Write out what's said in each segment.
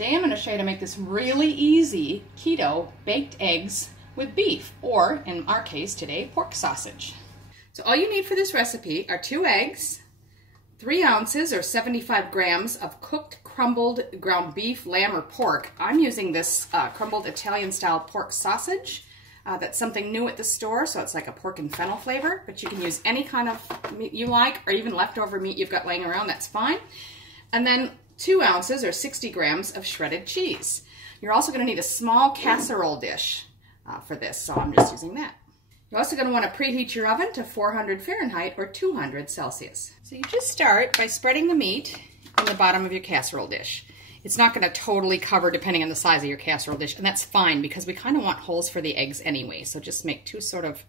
Today I'm going to show you how to make this really easy keto baked eggs with beef, or in our case today, pork sausage. So all you need for this recipe are 2 eggs, 3 ounces or 75 grams of cooked crumbled ground beef, lamb, or pork. I'm using this crumbled Italian style pork sausage. That's something new at the store, so it's like a pork and fennel flavor, but you can use any kind of meat you like, or even leftover meat you've got laying around, that's fine. And then 2 ounces or 60 grams of shredded cheese. You're also going to need a small casserole dish for this, so I'm just using that. You're also going to want to preheat your oven to 400 Fahrenheit or 200 Celsius. So you just start by spreading the meat in the bottom of your casserole dish. It's not going to totally cover depending on the size of your casserole dish, and that's fine because we kind of want holes for the eggs anyway, so just make 2 sort of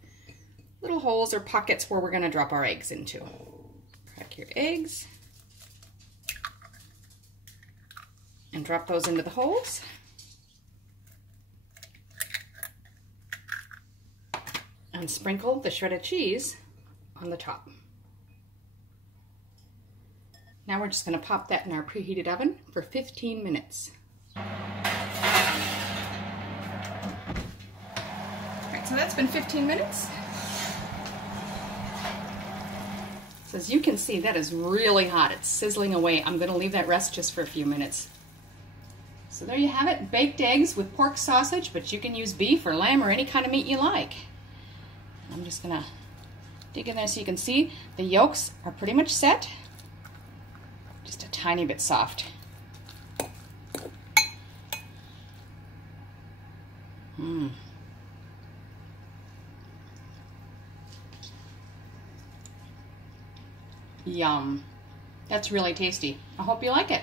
little holes or pockets where we're going to drop our eggs into. Crack your eggs and drop those into the holes. And sprinkle the shredded cheese on the top. Now we're just going to pop that in our preheated oven for 15 minutes. All right, so that's been 15 minutes. So as you can see, that is really hot. It's sizzling away. I'm going to leave that rest just for a few minutes. So there you have it, baked eggs with pork sausage, but you can use beef or lamb or any kind of meat you like. I'm just going to dig in there so you can see the yolks are pretty much set. Just a tiny bit soft. Yum. That's really tasty. I hope you like it.